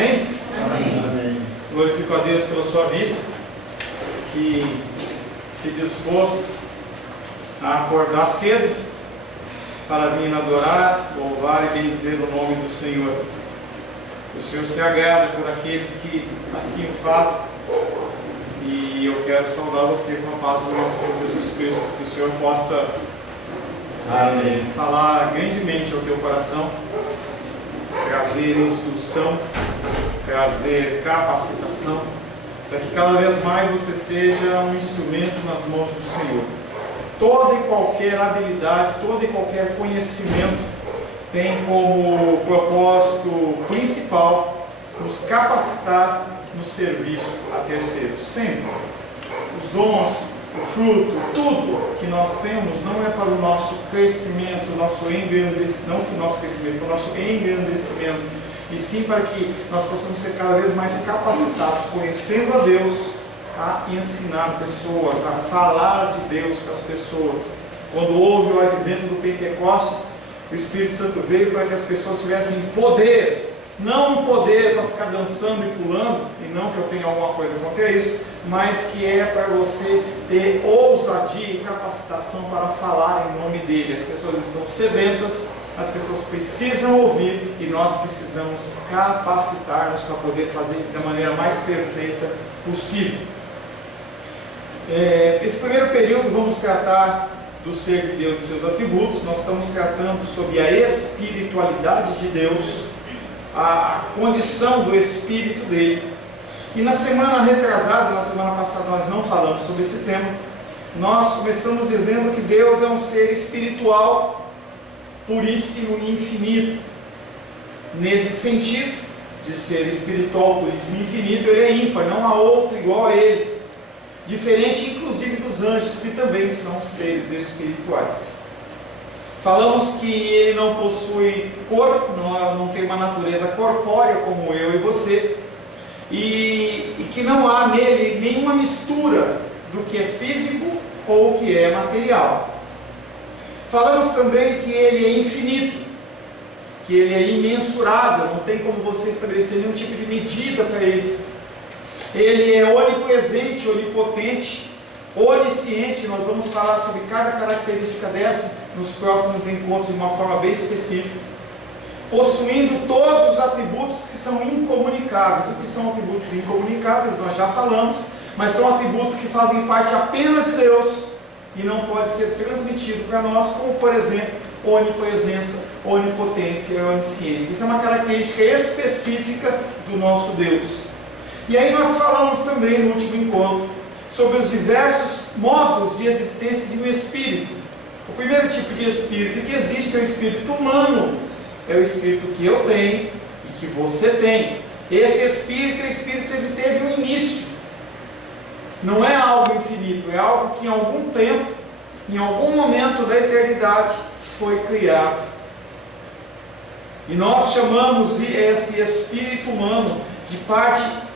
Amém? Amém. Glorifico a Deus pela sua vida, que se dispôs a acordar cedo para vir adorar, louvar e bendizer o nome do Senhor. O Senhor se agrada por aqueles que assim o fazem. E eu quero saudar você com a paz do nosso Senhor Jesus Cristo, que o Senhor possa falar grandemente ao teu coração, trazer instrução, trazer capacitação, para que cada vez mais você seja um instrumento nas mãos do Senhor. Toda e qualquer habilidade, todo e qualquer conhecimento tem como propósito principal nos capacitar no serviço a terceiros. Sempre. Os dons, o fruto, tudo que nós temos não é para o nosso crescimento, o nosso engrandecimento, não para o nosso crescimento, para o nosso engrandecimento, e sim para que nós possamos ser cada vez mais capacitados, conhecendo a Deus, a ensinar pessoas, a falar de Deus para as pessoas. Quando houve o advento do Pentecostes, o Espírito Santo veio para que as pessoas tivessem poder, não um poder para ficar dançando e pulando, e não que eu tenha alguma coisa contra isso, mas que é para você ter ousadia e capacitação para falar em nome dele. As pessoas estão sedentas, as pessoas precisam ouvir, e nós precisamos capacitar-nos para poder fazer da maneira mais perfeita possível. Esse primeiro período vamos tratar do ser de Deus e seus atributos. Nós estamos tratando sobre a espiritualidade de Deus, a condição do Espírito dele. E na semana retrasada, na semana passada, nós não falamos sobre esse tema. Nós começamos dizendo que Deus é um ser espiritual, puríssimo e infinito. Nesse sentido de ser espiritual, puríssimo e infinito, ele é ímpar, não há outro igual a ele. Diferente inclusive dos anjos, que também são seres espirituais. Falamos que ele não possui corpo, não tem uma natureza corpórea como eu e você, e que não há nele nenhuma mistura do que é físico ou o que é material. Falamos também que ele é infinito, que ele é imensurável, não tem como você estabelecer nenhum tipo de medida para ele. Ele é onipresente, onipotente, onisciente. Nós vamos falar sobre cada característica dessa nos próximos encontros de uma forma bem específica. Possuindo todos os atributos que são incomunicáveis. O que são atributos incomunicáveis nós já falamos, mas são atributos que fazem parte apenas de Deus e não pode ser transmitido para nós, como por exemplo, onipresença, onipotência e onisciência. Isso é uma característica específica do nosso Deus. E aí nós falamos também no último encontro sobre os diversos modos de existência de um espírito. O primeiro tipo de espírito que existe é o espírito humano, é o espírito que eu tenho e que você tem. Esse espírito, ele teve um início, não é algo infinito, é algo que em algum tempo, em algum momento da eternidade foi criado. E nós chamamos esse espírito humano de parte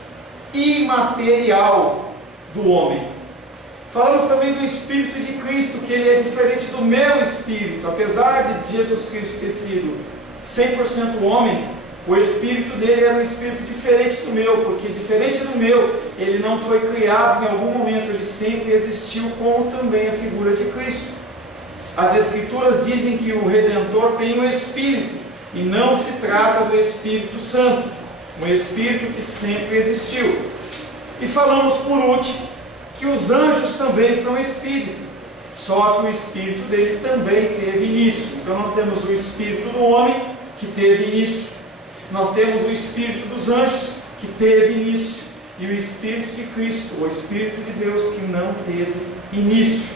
imaterial do homem. Falamos também do Espírito de Cristo, que ele é diferente do meu espírito. Apesar de Jesus Cristo ter sido 100% homem, o espírito dele era um espírito diferente do meu, porque diferente do meu, ele não foi criado em algum momento, ele sempre existiu, como também a figura de Cristo. As Escrituras dizem que o Redentor tem um Espírito, e não se trata do Espírito Santo, um Espírito que sempre existiu. E falamos por último que os anjos também são Espírito, só que o Espírito dele também teve início. Então nós temos o Espírito do homem, que teve início. Nós temos o Espírito dos anjos, que teve início. E o Espírito de Cristo, o Espírito de Deus, que não teve início.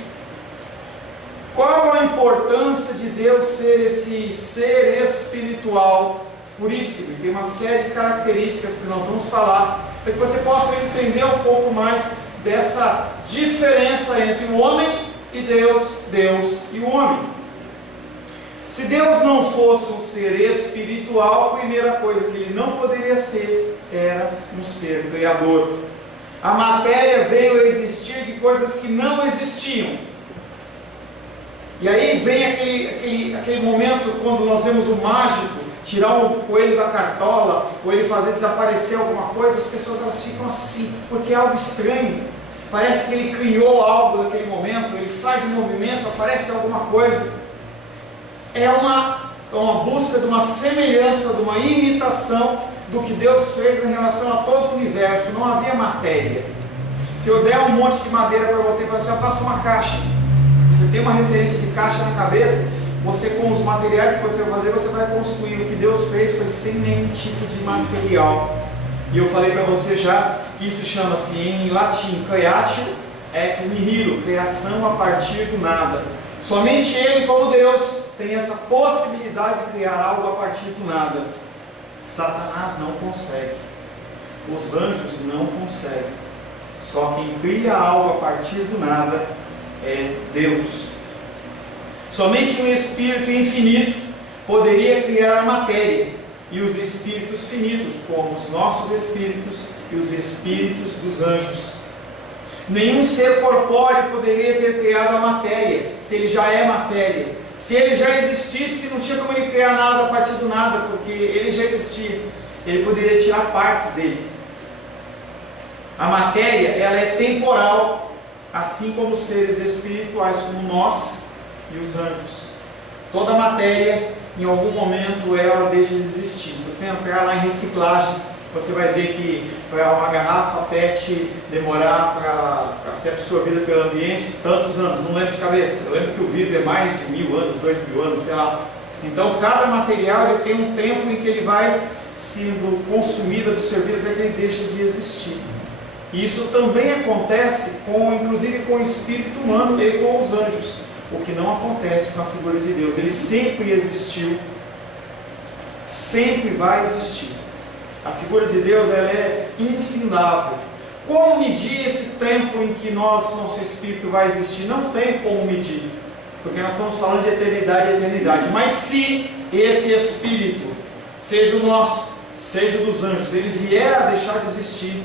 Qual a importância de Deus ser esse ser espiritual puríssimo? Tem uma série de características que nós vamos falar, para que você possa entender um pouco mais dessa diferença entre o homem e Deus, Deus e o homem. Se Deus não fosse um ser espiritual, a primeira coisa que ele não poderia ser era um ser criador. A matéria veio a existir de coisas que não existiam. E aí vem aquele momento quando nós vemos o mágico tirar um coelho da cartola, ou ele fazer desaparecer alguma coisa, as pessoas elas ficam assim, porque é algo estranho. Parece que ele criou algo naquele momento, ele faz um movimento, aparece alguma coisa. É uma busca de uma semelhança, de uma imitação do que Deus fez em relação a todo o universo. Não havia matéria. Se eu der um monte de madeira para você e falar assim, eu faço uma caixa, você tem uma referência de caixa na cabeça, você com os materiais que você vai fazer, você vai construir. O que Deus fez foi sem nenhum tipo de material. E eu falei para você já que isso chama-se em latim creatio ex nihilo, criação a partir do nada. Somente Ele, como Deus, tem essa possibilidade de criar algo a partir do nada. Satanás não consegue, os anjos não conseguem. Só quem cria algo a partir do nada é Deus. Somente um espírito infinito poderia criar a matéria, e os espíritos finitos, como os nossos espíritos e os espíritos dos anjos. Nenhum ser corpóreo poderia ter criado a matéria, se ele já é matéria. Se ele já existisse, não tinha como ele criar nada a partir do nada, porque ele já existia. Ele poderia tirar partes dele. A matéria, ela é temporal, assim como os seres espirituais, como nós e os anjos. Toda matéria, em algum momento, ela deixa de existir. Se você entrar lá em reciclagem, você vai ver que para uma garrafa PET demorar para ser absorvida pelo ambiente tantos anos, não lembro de cabeça. Eu lembro que o vidro é mais de 1000 anos, 2000 anos, sei lá. Então cada material ele tem um tempo em que ele vai sendo consumido, absorvido, até que ele deixa de existir. E isso também acontece inclusive com o espírito humano e com os anjos. O que não acontece com a figura de Deus. Ele sempre existiu, sempre vai existir. A figura de Deus ela é infindável. Como medir esse tempo em que nosso espírito vai existir? Não tem como medir, porque nós estamos falando de eternidade e eternidade. Mas se esse espírito, seja o nosso, seja o dos anjos, ele vier a deixar de existir,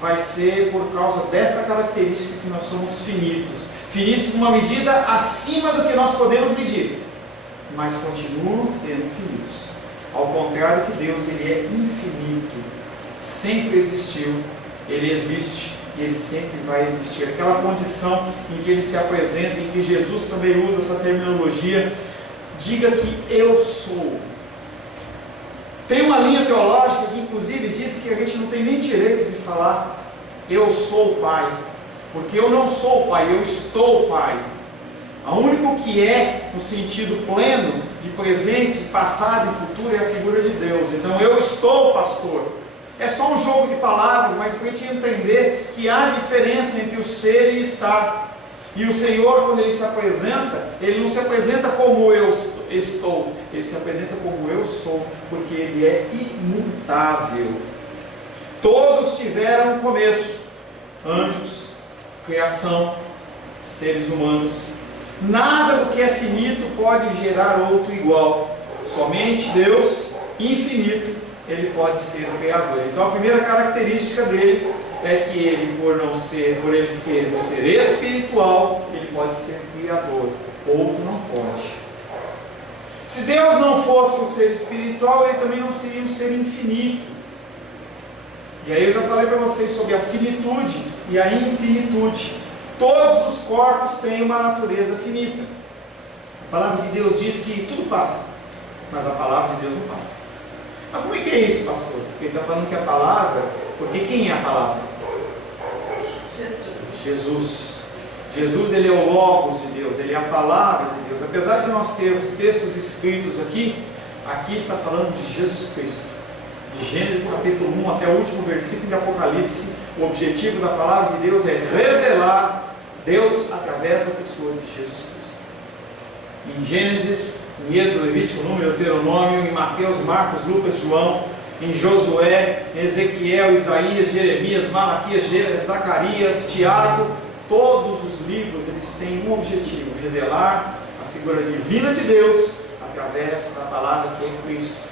vai ser por causa dessa característica que nós somos finitos. Finitos numa medida acima do que nós podemos medir, mas continuam sendo finitos. Ao contrário que Deus, ele é infinito, sempre existiu, ele existe e ele sempre vai existir. Aquela condição em que ele se apresenta, em que Jesus também usa essa terminologia, diga que eu sou. Tem uma linha teológica que inclusive diz que a gente não tem nem direito de falar eu sou o Pai, porque eu não sou o Pai, eu estou o Pai. O único que é, no sentido pleno, de presente, passado e futuro, é a figura de Deus. Então, eu estou pastor. É só um jogo de palavras, mas para a gente entender que há diferença entre o ser e estar. E o Senhor, quando Ele se apresenta, Ele não se apresenta como eu estou, Ele se apresenta como eu sou, porque Ele é imutável. Todos tiveram um começo. Anjos, criação, seres humanos. Nada do que é finito pode gerar outro igual. Somente Deus, infinito, Ele pode ser o Criador. Então a primeira característica dele é que ele, por ele ser um ser espiritual, ele pode ser Criador. Outro não pode. Se Deus não fosse um ser espiritual, ele também não seria um ser infinito. E aí eu já falei para vocês sobre a finitude e a infinitude. Todos os corpos têm uma natureza finita. A palavra de Deus diz que tudo passa, mas a palavra de Deus não passa. Mas como é que é isso, pastor? Porque ele está falando que a palavra, porque quem é a palavra? Jesus. Jesus, ele é o Logos de Deus, ele é a palavra de Deus. Apesar de nós termos textos escritos aqui está falando de Jesus Cristo. De Gênesis capítulo 1 até o último versículo de Apocalipse, o objetivo da palavra de Deus é revelar Deus através da pessoa de Jesus Cristo. Em Gênesis, em Êxodo, Levítico, Número, Deuteronômio, em Mateus, Marcos, Lucas, João, em Josué, Ezequiel, Isaías, Jeremias, Malaquias, Zacarias, Tiago, todos os livros eles têm um objetivo: revelar a figura divina de Deus através da palavra que é Cristo,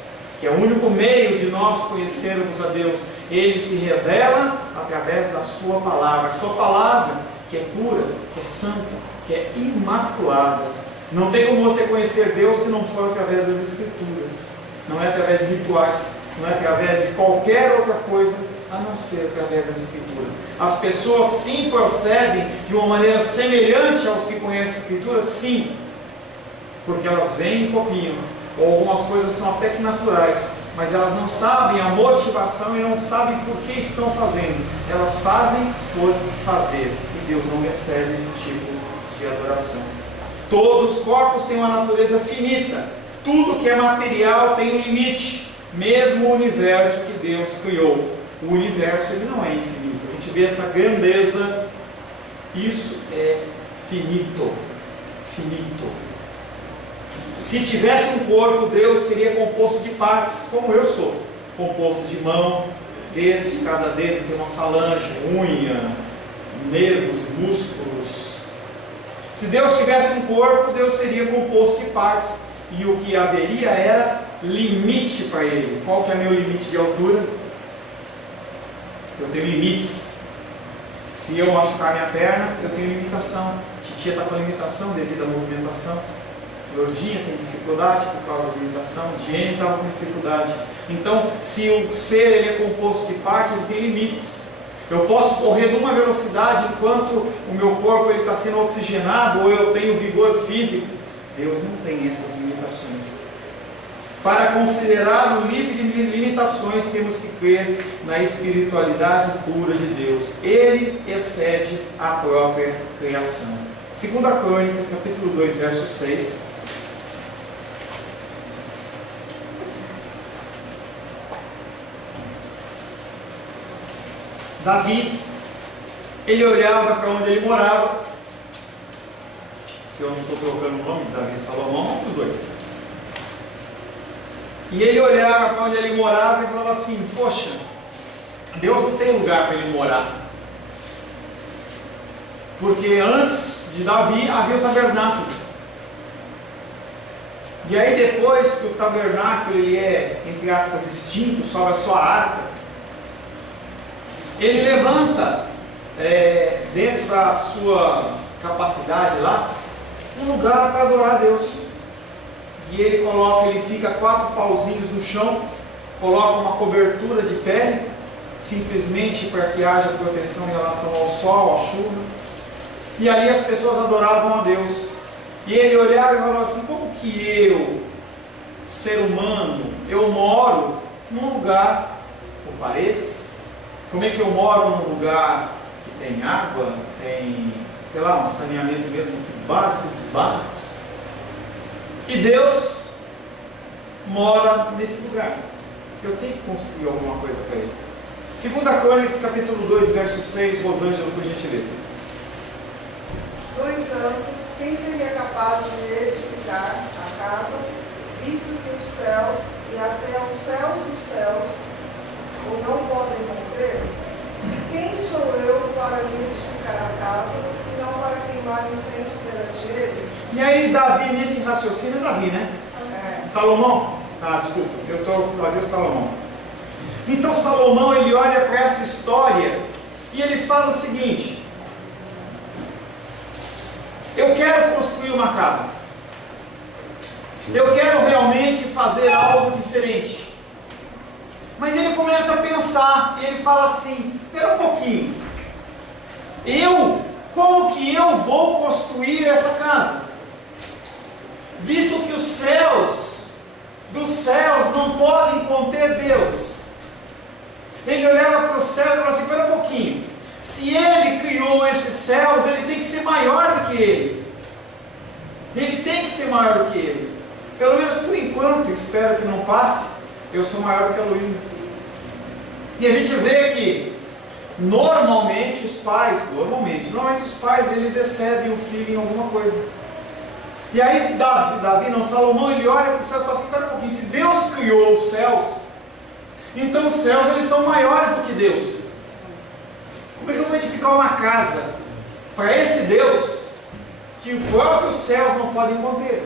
que é o único meio de nós conhecermos a Deus. Ele se revela através da sua palavra, a sua palavra que é pura, que é santa, que é imaculada. Não tem como você conhecer Deus se não for através das Escrituras. não é através de rituais, não é através de qualquer outra coisa, a não ser através das Escrituras. As pessoas sim procedem de uma maneira semelhante aos que conhecem as Escrituras, sim, porque elas vêm e copiam, ou algumas coisas são até que naturais, mas elas não sabem a motivação e não sabem por que estão fazendo. Elas fazem por fazer, e Deus não recebe esse tipo de adoração. Todos os corpos têm uma natureza finita, tudo que é material tem um limite, mesmo o universo que Deus criou. O universo ele não é infinito, a gente vê essa grandeza, isso é finito, finito. Se tivesse um corpo, Deus seria composto de partes, como eu sou, composto de mão, dedos, cada dedo tem uma falange, unha, nervos, músculos. Se Deus tivesse um corpo, Deus seria composto de partes, e o que haveria era limite para ele. Qual que é meu limite de altura? Eu tenho limites. Se eu machucar minha perna, eu tenho limitação. Titia está com limitação devido à movimentação. Lordinha tem dificuldade por causa da limitação. Jenny estava com dificuldade. Então, se o ser ele é composto de partes, ele tem limites. Eu posso correr numa velocidade enquanto o meu corpo está sendo oxigenado, ou eu tenho vigor físico. Deus não tem essas limitações. Para considerar o livre de limitações, temos que crer na espiritualidade pura de Deus. Ele excede a própria criação. 2 Crônicas, capítulo 2, verso 6. Davi, ele olhava para onde ele morava. Se eu não estou trocando o nome de Davi e Salomão, um dos dois. E ele olhava para onde ele morava e falava assim: poxa, Deus não tem lugar para ele morar. Porque antes de Davi havia o tabernáculo. E aí depois que o tabernáculo ele é, entre aspas, extinto, sobra só a arca, ele levanta dentro da sua capacidade lá um lugar para adorar a Deus. E ele fica 4 pauzinhos no chão, coloca uma cobertura de pele, simplesmente para que haja proteção em relação ao sol, à chuva. E ali as pessoas adoravam a Deus. E ele olhava e falava assim: como que eu, ser humano, eu moro num lugar com paredes? Como é que eu moro num lugar que tem água, tem, sei lá, um saneamento mesmo básico dos básicos? E Deus mora nesse lugar. Eu tenho que construir alguma coisa para ele. 2 Crônicas, capítulo 2, verso 6, Rosângela, por gentileza. No entanto, quem seria capaz de edificar a casa, visto que os céus e até os céus dos céus ou não podem conter? Quem sou eu para lhe edificar a casa, senão para queimar incenso perante ele? E aí Davi, nesse raciocínio, Davi, né? Salomão? Ah, desculpa, eu estou lá de Salomão. Então Salomão, ele olha para essa história e ele fala o seguinte: eu quero construir uma casa. Eu quero realmente fazer algo diferente. Mas ele começa a pensar, e ele fala assim: espera um pouquinho, como que eu vou construir essa casa? Visto que os céus dos céus não podem conter Deus. Ele olhava para os céus e falava assim: espera um pouquinho, se ele criou esses céus, ele tem que ser maior do que ele. Ele tem que ser maior do que ele. Pelo menos por enquanto, espero que não passe, eu sou maior do que a Luísa. E a gente vê que normalmente os pais eles excedem o filho em alguma coisa. E aí Salomão, ele olha para os céus e fala assim: espera um pouquinho, se Deus criou os céus, então os céus eles são maiores do que Deus. Como é que eu vou edificar uma casa para esse Deus que os próprios céus não podem conter?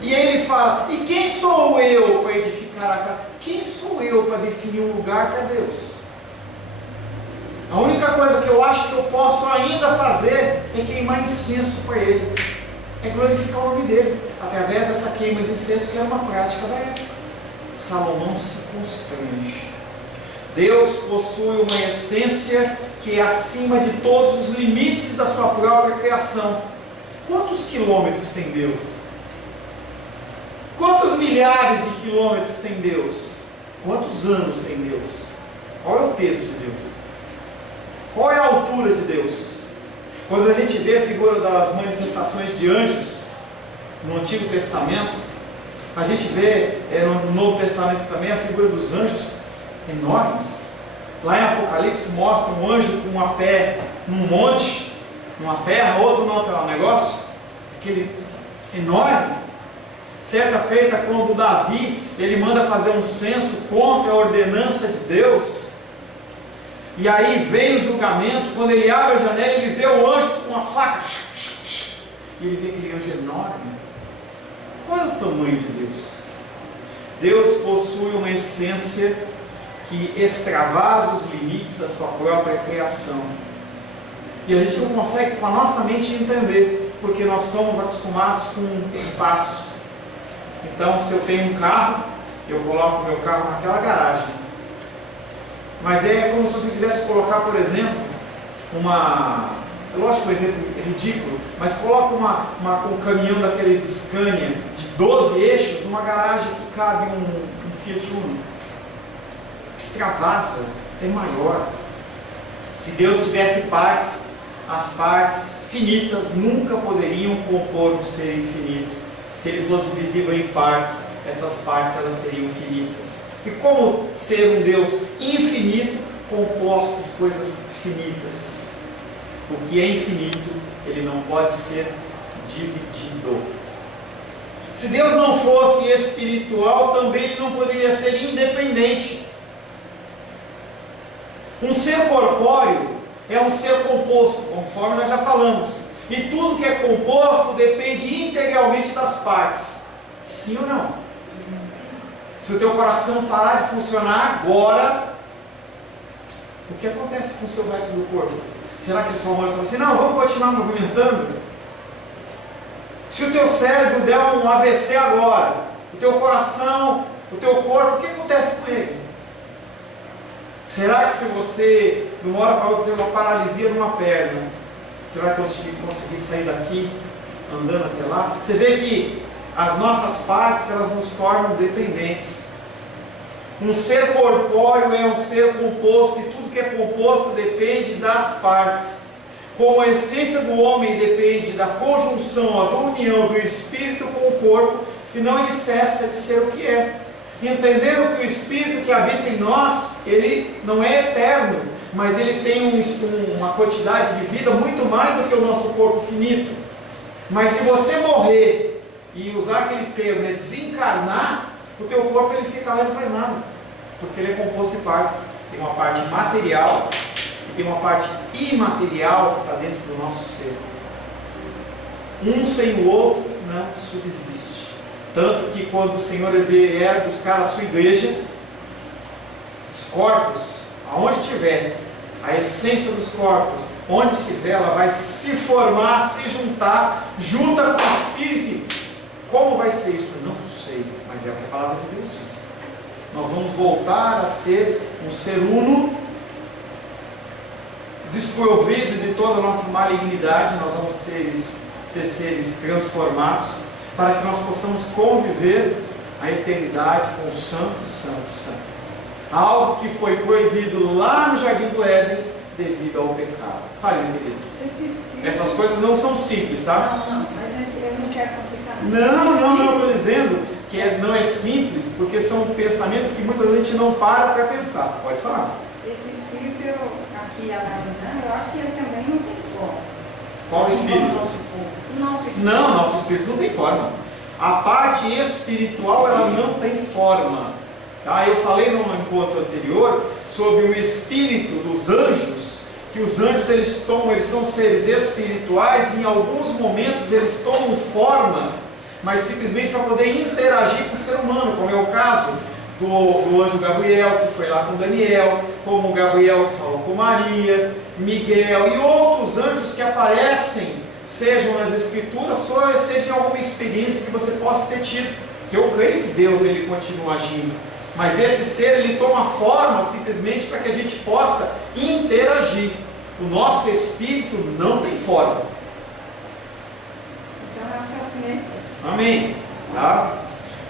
E aí ele fala: e quem sou eu para edificar a casa? Quem sou eu para definir um lugar para Deus? A única coisa que eu acho que eu posso ainda fazer é queimar incenso para Ele, é glorificar o nome dEle. através dessa queima de incenso, que era uma prática da época. Salomão se constrange. Deus possui uma essência que é acima de todos os limites da sua própria criação. Quantos quilômetros tem Deus? Quantos milhares de quilômetros tem Deus? Quantos anos tem Deus? Qual é o peso de Deus? Qual é a altura de Deus? Quando a gente vê a figura das manifestações de anjos no Antigo Testamento, a gente vê no Novo Testamento também a figura dos anjos enormes. Lá em Apocalipse mostra um anjo com uma pé num monte, numa terra, outro não, tem um negócio, aquele enorme. Certa feita, quando Davi, ele manda fazer um censo contra a ordenança de Deus, e aí vem o julgamento, quando ele abre a janela, ele vê o anjo com uma faca, e ele vê aquele anjo enorme. Qual é o tamanho de Deus? Deus possui uma essência que extravasa os limites da sua própria criação. E a gente não consegue com a nossa mente entender, porque nós estamos acostumados com espaço. Então, se eu tenho um carro, eu coloco o meu carro naquela garagem. Mas é como se você quisesse colocar, por exemplo, lógico que é um exemplo ridículo, mas coloca um caminhão daqueles Scania de 12 eixos numa garagem que cabe um Fiat Uno. Extravasa, é maior. Se Deus tivesse partes, as partes finitas nunca poderiam compor um ser infinito. Se ele fosse visível em partes, essas partes elas seriam finitas. E como ser um Deus infinito, composto de coisas finitas? O que é infinito, ele não pode ser dividido. Se Deus não fosse espiritual, também ele não poderia ser independente. Um ser corpóreo é um ser composto, conforme nós já falamos. E tudo que é composto depende integralmente das partes. Sim ou não? Se o teu coração parar de funcionar agora, o que acontece com o seu resto do corpo? Será que a sua mãe fala assim, não, vamos continuar movimentando? Se o teu cérebro der um AVC agora, o teu coração, o teu corpo, o que acontece com ele? Será que se você, de uma hora para outra, tem uma paralisia numa perna, você vai conseguir sair daqui, andando até lá? Você vê que as nossas partes, elas nos tornam dependentes. Um ser corpóreo é um ser composto, e tudo que é composto depende das partes. Como a essência do homem depende da conjunção, da união do espírito com o corpo, senão ele cessa de ser o que é. Entendendo que o espírito que habita em nós, ele não é eterno, mas ele tem uma quantidade de vida muito mais do que o nosso corpo finito. Mas se você morrer e usar aquele termo, desencarnar, o teu corpo ele fica lá e não faz nada, porque ele é composto de partes. Tem uma parte material e tem uma parte imaterial que está dentro do nosso ser. Um sem o outro não subsiste. Tanto que quando o Senhor vier buscar a sua igreja, os corpos, aonde tiver, a essência dos corpos, onde estiver, ela vai se formar, se juntar, junta com o Espírito. Como vai ser isso? Eu não sei, mas é o que a palavra de Deus diz. Nós vamos voltar a ser um ser uno, desprovido de toda a nossa malignidade. Nós vamos ser seres transformados, para que nós possamos conviver a eternidade com o Santo, Santo, Santo. Algo que foi proibido lá no Jardim do Éden devido ao pecado. Fale, meu querido. Essas coisas não são simples, tá? Não, mas eu não quero complicar. Não, eu estou dizendo que não é simples, porque são pensamentos que muita gente não para pensar. Pode falar. Esse espírito, eu aqui analisando, eu acho que ele também não tem forma. Qual espírito? Não, nosso espírito não tem forma. A parte espiritual, ela não tem forma. Tá? Eu falei num encontro anterior sobre o espírito dos anjos, que os anjos eles são seres espirituais, e em alguns momentos eles tomam forma, mas simplesmente para poder interagir com o ser humano, como é o caso do anjo Gabriel, que foi lá com Daniel, como o Gabriel que falou com Maria, Miguel e outros anjos que aparecem sejam nas Escrituras, ou seja em alguma experiência que você possa ter tido, que eu creio que Deus ele continua agindo, mas esse ser ele toma forma simplesmente para que a gente possa interagir. O nosso espírito não tem forma. Então é o seu silêncio. Amém. Tá?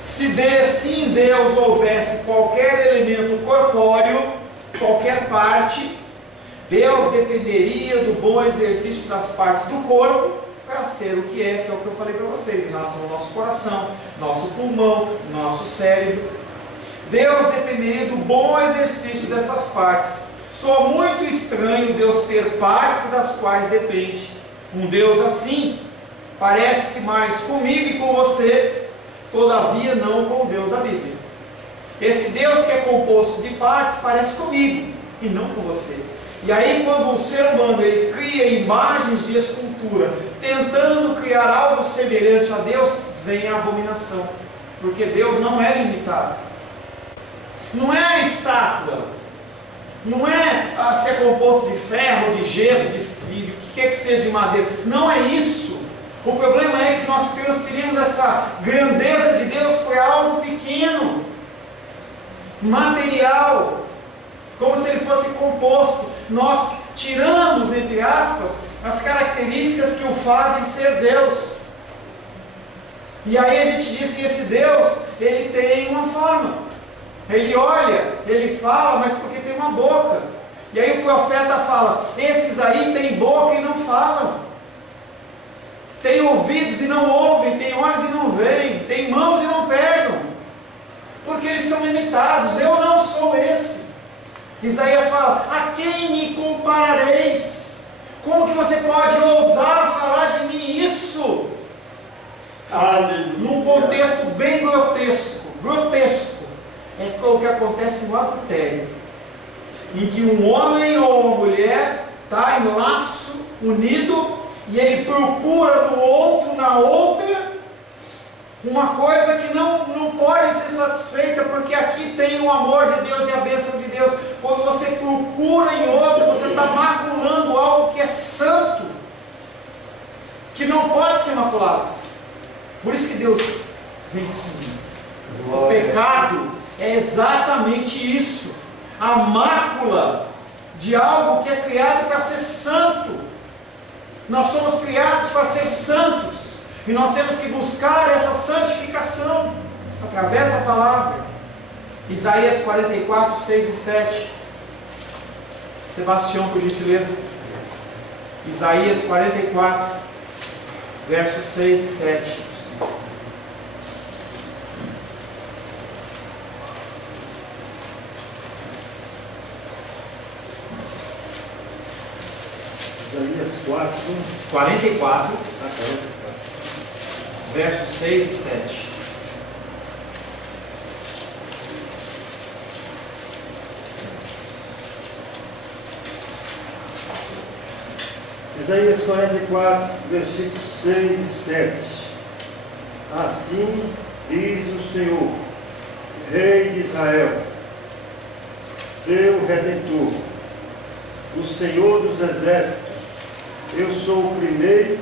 Se em Deus houvesse qualquer elemento corpóreo, qualquer parte, Deus dependeria do bom exercício das partes do corpo para ser o que é o que eu falei para vocês, em relação ao nosso coração, nosso pulmão, nosso cérebro. Deus dependeria do bom exercício dessas partes. Soa muito estranho Deus ter partes das quais depende. Um Deus assim parece mais comigo e com você, todavia não com o Deus da Bíblia. Esse Deus que é composto de partes parece comigo e não com você. E aí quando o ser humano ele cria imagens de escultura, tentando criar algo semelhante a Deus, vem a abominação. Porque Deus não é limitado. Não é a estátua. Não é se é composto de ferro, de gesso, de o que quer que seja de madeira. Não é isso. O problema é que nós transferimos essa grandeza de Deus para algo pequeno, material, como se ele fosse composto. Nós tiramos, entre aspas, as características que o fazem ser Deus. E aí a gente diz que esse Deus, ele tem uma forma. Ele olha, ele fala, mas porque tem uma boca. E aí o profeta fala, esses aí têm boca e não falam. Tem ouvidos e não ouvem, tem olhos e não veem, tem mãos e não pegam. Porque eles são limitados, eu não sou esse. Isaías fala, a quem me comparareis? Como que você pode ousar falar de mim isso? Num contexto bem grotesco, é o que acontece no adultério, em que um homem ou uma mulher está em laço unido e ele procura no outro, na outra, uma coisa que não pode ser satisfeita, porque aqui tem o amor de Deus e a bênção de Deus. Quando você procura em outro, você está maculando algo que é santo, que não pode ser maculado. Por isso que Deus vem em cima. O pecado é exatamente isso, a mácula de algo que é criado para ser santo. Nós somos criados para ser santos, e nós temos que buscar essa santificação através da palavra. Isaías 44, 6 e 7. Sebastião, por gentileza. Isaías 44, versos 6 e 7. Isaías 44, versos 6 e 7. Isaías 44, versículos 6 e 7. Assim diz o Senhor, Rei de Israel, seu Redentor, o Senhor dos Exércitos, eu sou o primeiro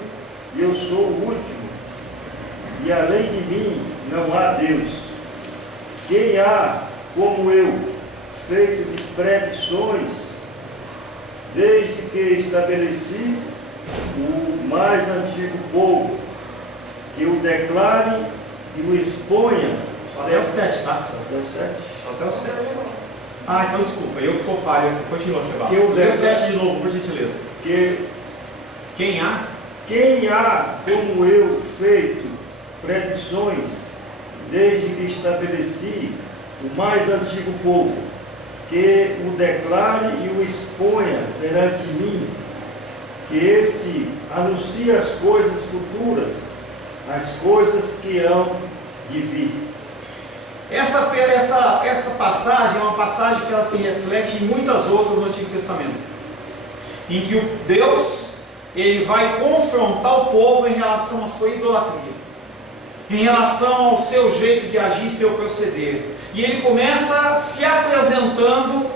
e eu sou o último, e além de mim não há Deus. Quem há como eu, feito de predições, desde que estabeleci o mais antigo povo, que o declare e o exponha. Só até o 7, tá? Só até o 7. Só até o 7. Ah, então desculpa, eu que estou falho. Continua, Sebastião. Que o Lê o 7 de novo, por gentileza. Quem há como eu feito predições, desde que estabeleci o mais antigo povo, que o declare e o exponha perante mim, que esse anuncie as coisas futuras, as coisas que hão de vir. Essa passagem é uma passagem que ela se reflete em muitas outras no Antigo Testamento, em que o Deus ele vai confrontar o povo em relação à sua idolatria, em relação ao seu jeito de agir, seu proceder. E ele começa se apresentando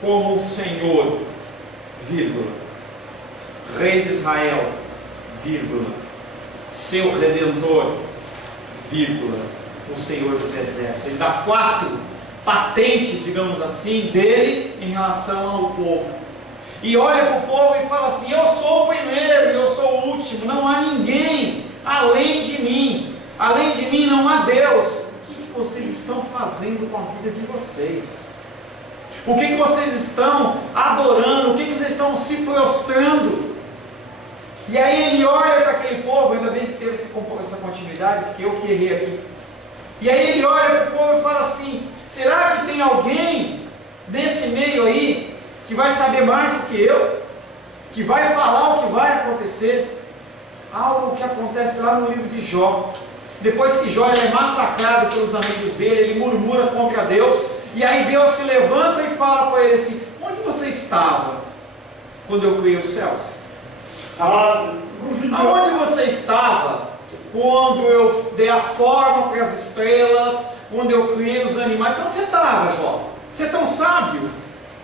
como o Senhor, vírgula, Rei de Israel, vírgula, seu Redentor, vírgula, o Senhor dos Exércitos. Ele dá 4 patentes, digamos assim, dele em relação ao povo. E olha para o povo e fala assim: eu sou o primeiro, eu sou o último, não há ninguém além de mim não há Deus. O que vocês estão fazendo com a vida de vocês? O que vocês estão adorando? O que vocês estão se prostrando? E aí ele olha para aquele povo, ainda bem que teve essa continuidade, porque eu que errei aqui. E aí ele olha para o povo e fala assim: será que tem alguém nesse meio aí que vai saber mais do que eu? Que vai falar o que vai acontecer? Algo que acontece lá no livro de Jó. Depois que Jó é massacrado pelos amigos dele, ele murmura contra Deus. E aí Deus se levanta e fala para ele assim: onde você estava quando eu criei os céus? Aonde você estava quando eu dei a forma para as estrelas, quando eu criei os animais? Onde você estava, Jó? Você é tão sábio.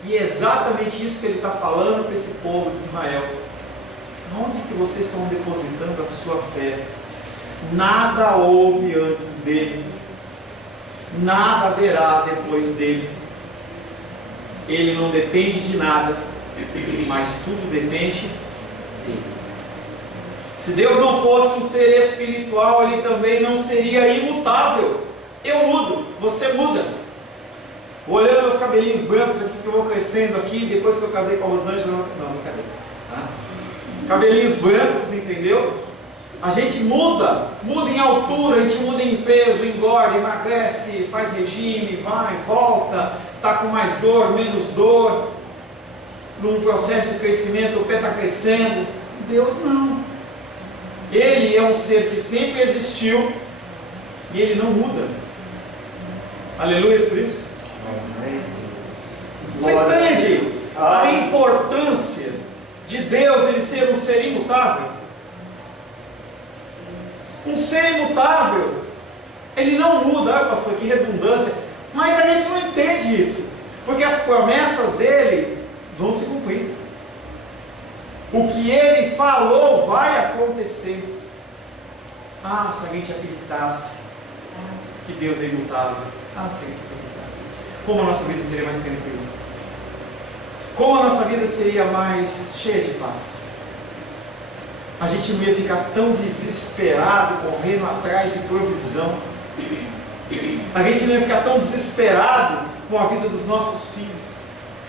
E é exatamente isso que ele está falando para esse povo de Israel. Onde que vocês estão depositando a sua fé? Nada houve antes dele, nada haverá depois dele. Ele não depende de nada, mas tudo depende dele. Se Deus não fosse um ser espiritual, ele também não seria imutável. Eu mudo, você muda. Vou olhando meus cabelinhos brancos aqui, que eu vou crescendo aqui, depois que eu casei com a Rosângela, não, brincadeira. Cabelinhos brancos, entendeu? A gente muda em altura, a gente muda em peso, engorda, emagrece, faz regime, vai, volta, está com mais dor, menos dor, num processo de crescimento, o pé está crescendo. Deus não. Ele é um ser que sempre existiu e ele não muda. Aleluia por isso. Você entende a importância de Deus ele ser um ser imutável? Um ser imutável, ele não muda. Ah, pastor, que redundância. Mas a gente não entende isso, porque as promessas dele vão se cumprir. O que ele falou vai acontecer. Ah, se a gente acreditasse que Deus é imutável. Ah, se a gente acreditasse, como a nossa vida seria mais tranquila, como a nossa vida seria mais cheia de paz. A gente não ia ficar tão desesperado correndo atrás de provisão. A gente não ia ficar tão desesperado com a vida dos nossos filhos.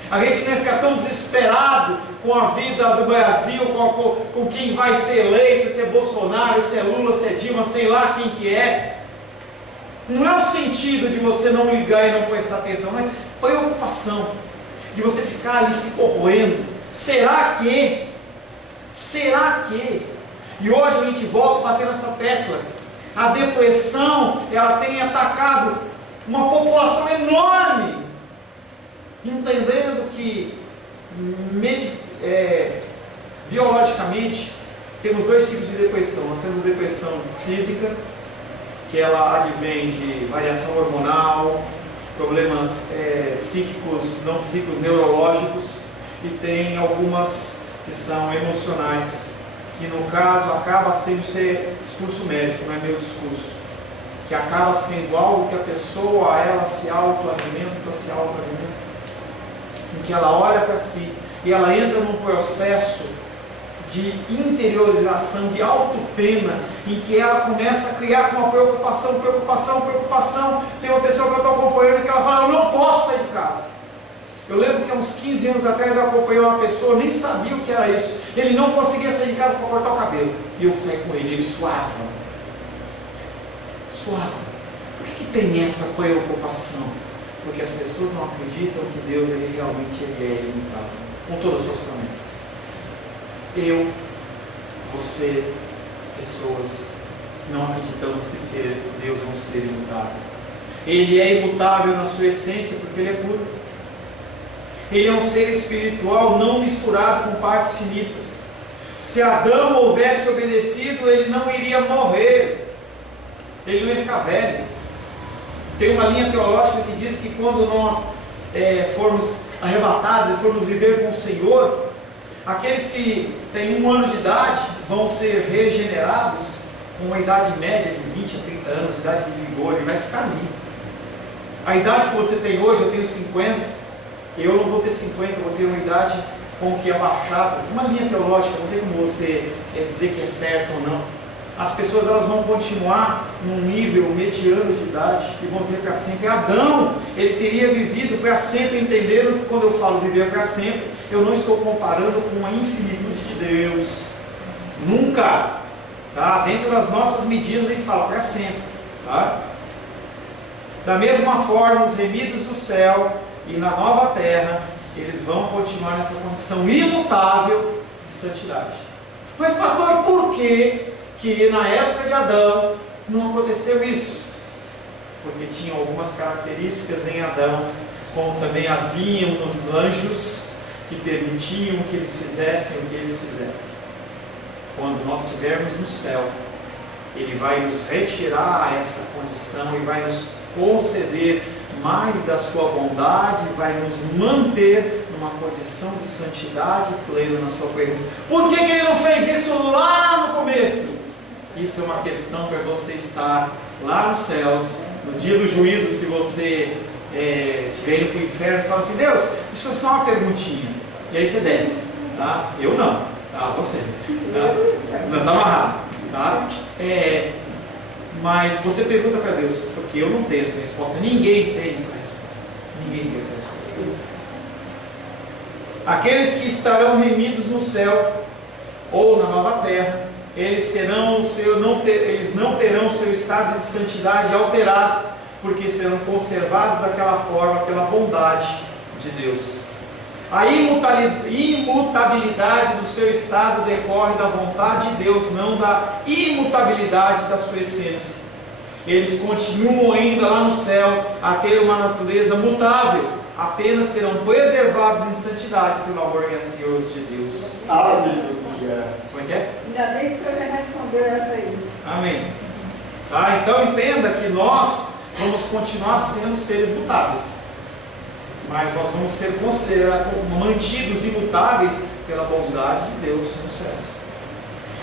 A gente não ia ficar tão desesperado com a vida do Brasil, com quem vai ser eleito, se é Bolsonaro, se é Lula, se é Dilma, sei lá quem que é. Não é o sentido de você não ligar e não prestar atenção, mas preocupação, de você ficar ali se corroendo. Será que? E hoje a gente volta a bater nessa tecla. A depressão, ela tem atacado uma população enorme, entendendo que biologicamente temos 2 tipos de depressão. Nós temos depressão física, que ela advém de variação hormonal, problemas psíquicos, não psíquicos, neurológicos, e tem algumas que são emocionais, que no caso acaba sendo discurso médico, não é meu discurso, que acaba sendo algo que a pessoa, ela se autoalimenta, em que ela olha para si, e ela entra num processo de interiorização, de autopena, em que ela começa a criar uma preocupação. Tem uma pessoa que eu estou acompanhando que ela fala: eu não posso sair de casa. Eu lembro que há uns 15 anos atrás eu acompanhei uma pessoa, nem sabia o que era isso. Ele não conseguia sair de casa para cortar o cabelo. E eu saí com ele suava. Por que tem essa preocupação? Porque as pessoas não acreditam que Deus realmente é ilimitado, com todas as suas promessas. Eu, você, pessoas, não acreditamos que Deus é um ser imutável. Ele é imutável na sua essência porque ele é puro. Ele é um ser espiritual não misturado com partes finitas. Se Adão houvesse obedecido, ele não iria morrer, ele não ia ficar velho. Tem uma linha teológica que diz que quando nós formos arrebatados e formos viver com o Senhor, Aqueles que têm 1 ano de idade vão ser regenerados com uma idade média de 20 a 30 anos, idade de vigor, ele vai ficar ali. A idade que você tem hoje, eu tenho 50, eu não vou ter 50, eu vou ter uma idade com que é baixada, uma linha teológica, não tem como você dizer que é certo ou não. As pessoas elas vão continuar num nível mediano de idade e vão ter para sempre. Adão, ele teria vivido para sempre, entendendo que quando eu falo viver para sempre, eu não estou comparando com a infinitude de Deus. Nunca. Tá? Dentro das nossas medidas ele fala para sempre. Tá? Da mesma forma, os remidos do céu e na nova terra, eles vão continuar nessa condição imutável de santidade. Mas pastor, por que na época de Adão não aconteceu isso? Porque tinha algumas características em Adão, como também haviam nos anjos que permitiam que eles fizessem o que eles fizeram. Quando nós estivermos no céu, Ele vai nos retirar essa condição e vai nos conceder mais da sua bondade, vai nos manter numa condição de santidade plena na sua presença. Por que Ele não fez isso lá no começo? Isso é uma questão para você estar lá nos céus, no dia do juízo. Se você estiver indo para o inferno, você fala assim: Deus, deixa eu só uma perguntinha. E aí você desce, tá? Eu não, tá? Você, tá? Não está amarrado, tá? Mas você pergunta para Deus, porque eu não tenho essa resposta. Ninguém tem essa resposta. Ninguém tem essa resposta. Aqueles que estarão remidos no céu ou na nova terra, eles não terão seu estado de santidade alterado, porque serão conservados daquela forma pela bondade de Deus. A imutabilidade do seu estado decorre da vontade de Deus, não da imutabilidade da sua essência. Eles continuam ainda lá no céu a ter uma natureza mutável, apenas serão preservados em santidade pelo amor gracioso de Deus. Aleluia. Como é que é? Ainda bem que o senhor já respondeu essa aí. Amém. Tá? Então entenda que nós vamos continuar sendo seres mutáveis, mas nós vamos ser considerados, mantidos imutáveis pela bondade de Deus nos céus.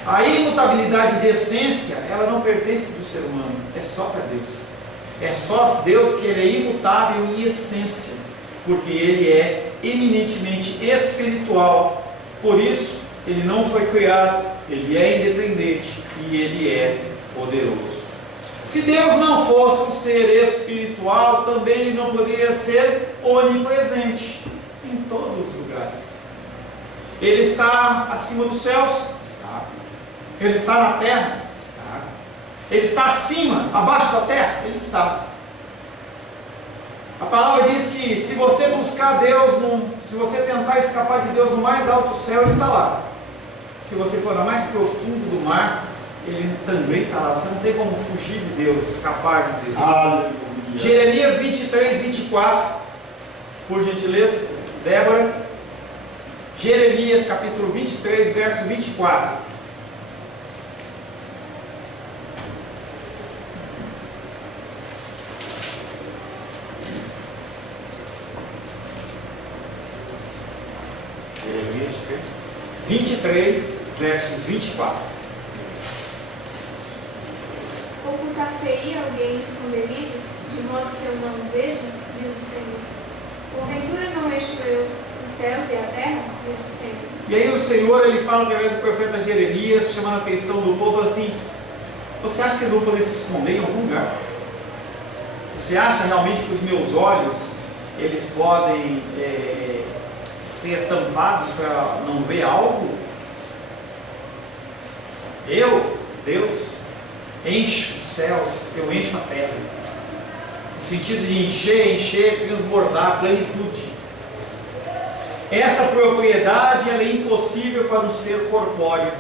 A imutabilidade de essência, ela não pertence do ser humano, é só para Deus. É só Deus que Ele é imutável em essência, porque Ele é eminentemente espiritual. Por isso, Ele não foi criado, Ele é independente e Ele é poderoso. Se Deus não fosse um ser espiritual, também Ele não poderia ser onipresente em todos os lugares. Ele está acima dos céus? Está. Ele está na terra? Está. Ele está acima, abaixo da terra? Ele está. A palavra diz que se você buscar Deus, se você tentar escapar de Deus no mais alto céu, Ele está lá. Se você for no mais profundo do mar, Ele também está lá. Você não tem como fugir de Deus, escapar de Deus. Aleluia. Jeremias 23, 24. Por gentileza, Débora. Jeremias capítulo 23, verso 24. Jeremias 23, versos 24. Ocultar-se-ia alguém esconderijos, de modo que eu não veja, diz o Senhor. Porventura não mexo eu os céus e a terra, diz o Senhor. E aí o Senhor, Ele fala através do profeta Jeremias, chamando a atenção do povo assim: você acha que vocês vão poder se esconder em algum lugar? Você acha realmente que os meus olhos, eles podem ser tampados para não ver algo? Eu, Deus, encho os céus, eu encho a terra. No sentido de encher, transbordar, plenitude. Essa propriedade ela é impossível para um ser corpóreo.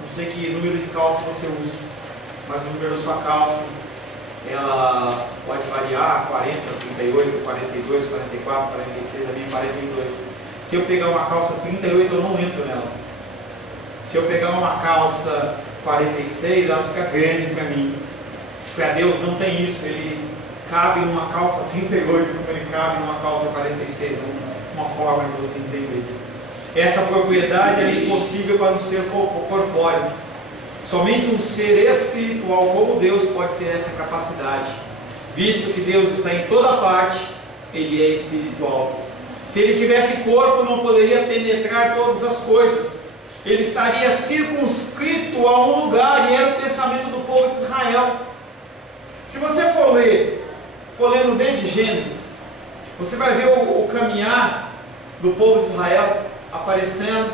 Não sei que número de calça você usa, mas o número da sua calça ela pode variar, 40, 38, 42, 44, 46, a minha 42. Se eu pegar uma calça 38, eu não entro nela. Se eu pegar uma calça 46, ela fica grande para mim. Para Deus não tem isso, Ele cabe numa calça 38 como Ele cabe numa calça 46, uma forma de você entender. Essa propriedade é impossível para um ser corpóreo. Somente um ser espiritual como Deus pode ter essa capacidade. Visto que Deus está em toda parte, Ele é espiritual. Se Ele tivesse corpo, não poderia penetrar todas as coisas. Ele estaria circunscrito a um lugar, e era o pensamento do povo de Israel. Se você for lendo desde Gênesis, você vai ver o caminhar do povo de Israel aparecendo,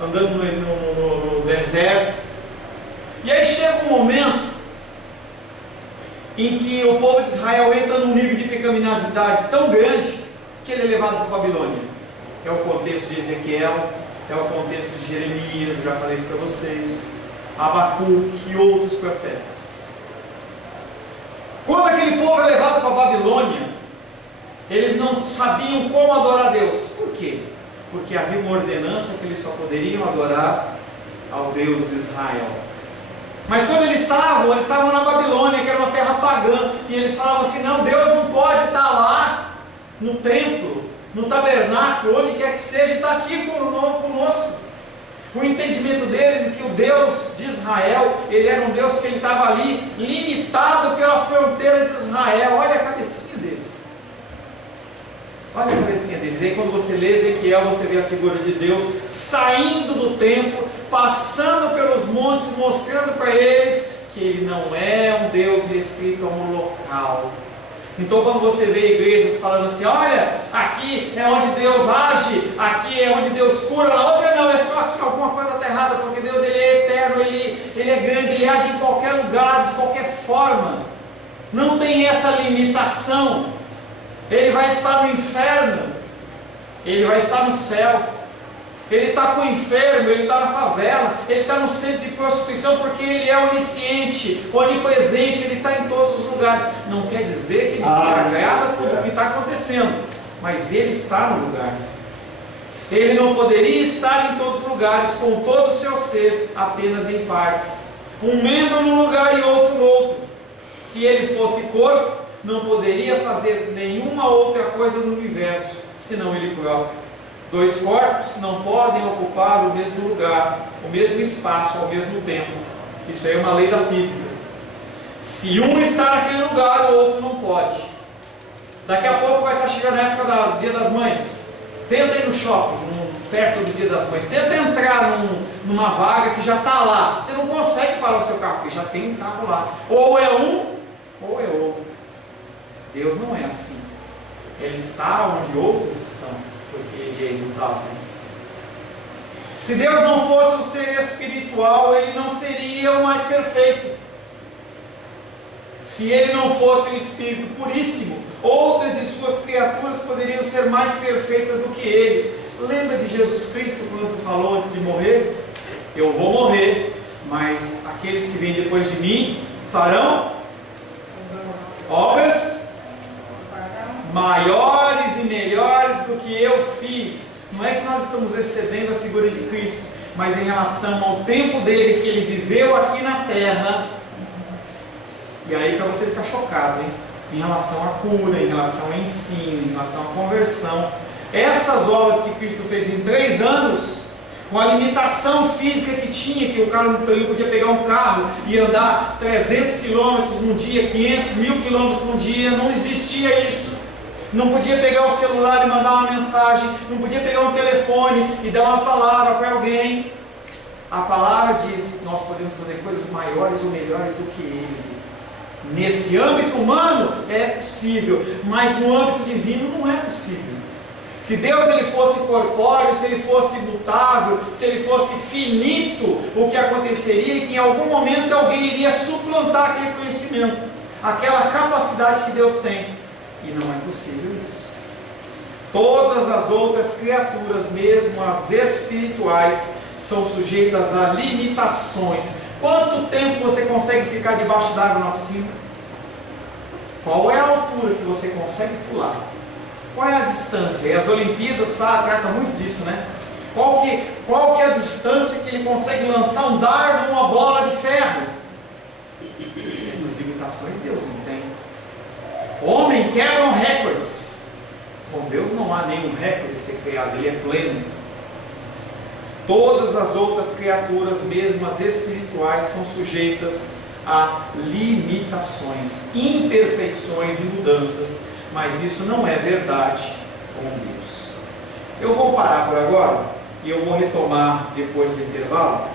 andando no deserto. E aí chega um momento em que o povo de Israel entra num nível de pecaminosidade tão grande que ele é levado para a Babilônia. É o contexto de Ezequiel, é o contexto de Jeremias, eu já falei isso para vocês, Abacuque e outros profetas. Quando aquele povo é levado para a Babilônia, eles não sabiam como adorar a Deus. Por quê? Porque havia uma ordenança que eles só poderiam adorar ao Deus de Israel. Mas quando eles estavam na Babilônia, que era uma terra pagã, e eles falavam assim: não, Deus não pode estar lá no templo, no tabernáculo, onde quer que seja, está aqui conosco. O entendimento deles é que o Deus de Israel, ele era um Deus que ele estava ali, limitado pela fronteira de Israel. Olha a cabecinha deles. Olha a cabecinha deles. Aí quando você lê Ezequiel, você vê a figura de Deus saindo do templo, passando pelos montes, mostrando para eles que Ele não é um Deus restrito a um local. Então quando você vê igrejas falando assim: olha, aqui é onde Deus age, aqui é onde Deus cura, na outra não, é só aqui, alguma coisa está errada, porque Deus ele é eterno, ele é grande, Ele age em qualquer lugar, de qualquer forma. Não tem essa limitação. Ele vai estar no inferno, Ele vai estar no céu. Ele está com o enfermo, Ele está na favela, Ele está no centro de prostituição, porque Ele é onisciente, onipresente, Ele está em todos os lugares. Não quer dizer que Ele se agrada com tudo o que está acontecendo, mas Ele está no lugar. Ele não poderia estar em todos os lugares, com todo o seu ser, apenas em partes. Um membro num lugar e outro no outro. Se Ele fosse corpo, não poderia fazer nenhuma outra coisa no universo, senão Ele próprio. Dois corpos não podem ocupar o mesmo lugar, o mesmo espaço ao mesmo tempo. Isso aí é uma lei da física. Se um está naquele lugar, o outro não pode. Daqui a pouco vai estar chegando a época do Dia das Mães. Tenta ir no shopping, perto do Dia das Mães. Tenta entrar numa vaga que já está lá. Você não consegue parar o seu carro, porque já tem um carro lá. Ou é um, ou é outro. Deus não é assim. Ele está onde outros estão, porque Ele é imutável. Se Deus não fosse um ser espiritual, Ele não seria o mais perfeito. Se Ele não fosse um espírito puríssimo, outras de suas criaturas poderiam ser mais perfeitas do que Ele. Lembra de Jesus Cristo quando falou antes de morrer? Eu vou morrer, mas aqueles que vêm depois de mim farão obras maiores e melhores do que eu fiz. Não é que nós estamos recebendo a figura de Cristo, mas em relação ao tempo dele que ele viveu aqui na terra. E aí para você ficar chocado, hein? Em relação à cura, em relação ao ensino, em relação à conversão, essas obras que Cristo fez em 3 anos, com a limitação física que tinha, que o cara não podia pegar um carro e andar 300 quilômetros num dia, 500, 1000 quilômetros num dia, não existia isso. Não podia pegar o celular e mandar uma mensagem, não podia pegar um telefone e dar uma palavra para alguém. A palavra diz que nós podemos fazer coisas maiores ou melhores do que Ele. Nesse âmbito humano é possível, mas no âmbito divino não é possível. Se Deus ele fosse corpóreo, se Ele fosse imutável, se Ele fosse finito, o que aconteceria é que em algum momento alguém iria suplantar aquele conhecimento, aquela capacidade que Deus tem. E não é possível isso. Todas as outras criaturas, mesmo as espirituais, são sujeitas a limitações. Quanto tempo você consegue ficar debaixo d'água na piscina? Qual é a altura que você consegue pular? Qual é a distância? E as Olimpíadas tratam muito disso, né? Qual que é a distância que ele consegue lançar um dardo numa bola de ferro? Essas limitações Deus não tem. Homem quebram recordes. Com Deus não há nenhum recorde a ser criado, Ele é pleno. Todas as outras criaturas, mesmo as espirituais, são sujeitas a limitações, imperfeições e mudanças, mas isso não é verdade com Deus. Eu vou parar por agora e eu vou retomar depois do intervalo